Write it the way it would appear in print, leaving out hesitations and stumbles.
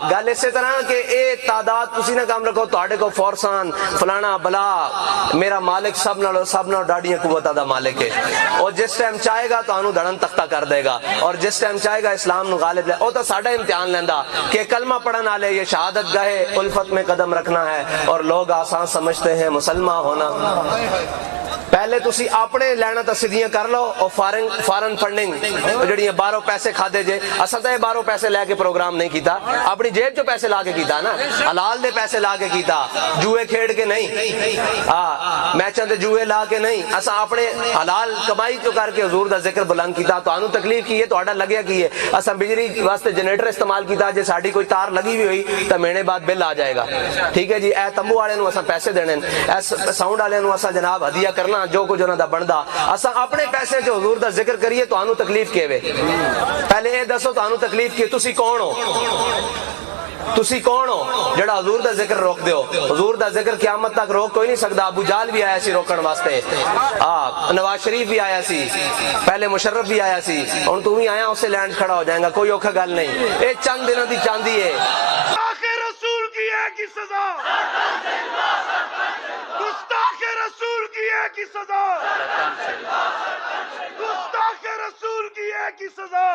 گل اسی طرح کہ اے تعداد تسی نہ کام رکھو تواڈے کو فورسان فلانا بلا میرا مالک سب نال ڈاڈیاں قوتاں دا مالک ہے، اور جس ٹائم چاہے گا تانوں دڑن تختہ کر دے گا، اور جس ٹائم چاہے گا اسلام نو غالب لے، او تو ساڈا امتحان لیندا کہ کلمہ پڑھن والے یہ شہادت گاہے الفت میں قدم رکھنا ہے، اور لوگ آسان سمجھتے ہیں مسلمان ہونا۔ پہلے تسی اپنے لینا تا سیدھیاں کر لو، اور فارن فنڈنگ جڑیاں باہروں پیسے کھادے جے، اساں تے باہروں پیسے لے کے پروگرام نہیں کیتا، اپنی جیب چوں پیسے لا کے کیتا نا، حلال دے پیسے لا کے کیتا، جوئے کھیڑ کے نہیں، میچاں تے جوئے لا کے نہیں، اساں اپنے حلال کمائی چوں کر کے حضور دا ذکر بلند کیتا۔ تانوں تکلیف کی ہے، تہاڈا لگیا کی ہے، اساں بجلی واسطے جنریٹر استعمال کیتا، جے ساڈی کوئی تار لگی ہوئی ہوئی تے مہینے بعد بل آ جائے گا، ٹھیک ہے جی، اے تمبو والے نوں اساں پیسے دینے، اے ساؤنڈ والے نوں اساں جناب ہدیہ کرنا جو کچھ انہاں دا بندا، اساں اپنے پیسے چ حضور دا ذکر کریے، تانوں تکلیف کیویں؟ پہلے اے دسو تانوں تکلیف کی، تسی کون ہو؟ تسی کون ہو جڑا حضور دا ذکر روک دیو؟ حضور دا ذکر قیامت تک روک کوئی نہیں سکدا۔ ابو جہل بھی آیا سی روکن واسطے، نواز شریف بھی آیا سی، پہلے مشرف بھی آیا سی، ہن تو بھی آیا اسے لینڈ کھڑا ہو جائے گا، کوئی اوکھا گل نہیں، اے چند دنوں دی چاندی ہے۔ رسول کی ایک ہی سزا، گستاخ رسول کی ایک ہی سزا، گستاخ رسول کی ایک ہی سزا۔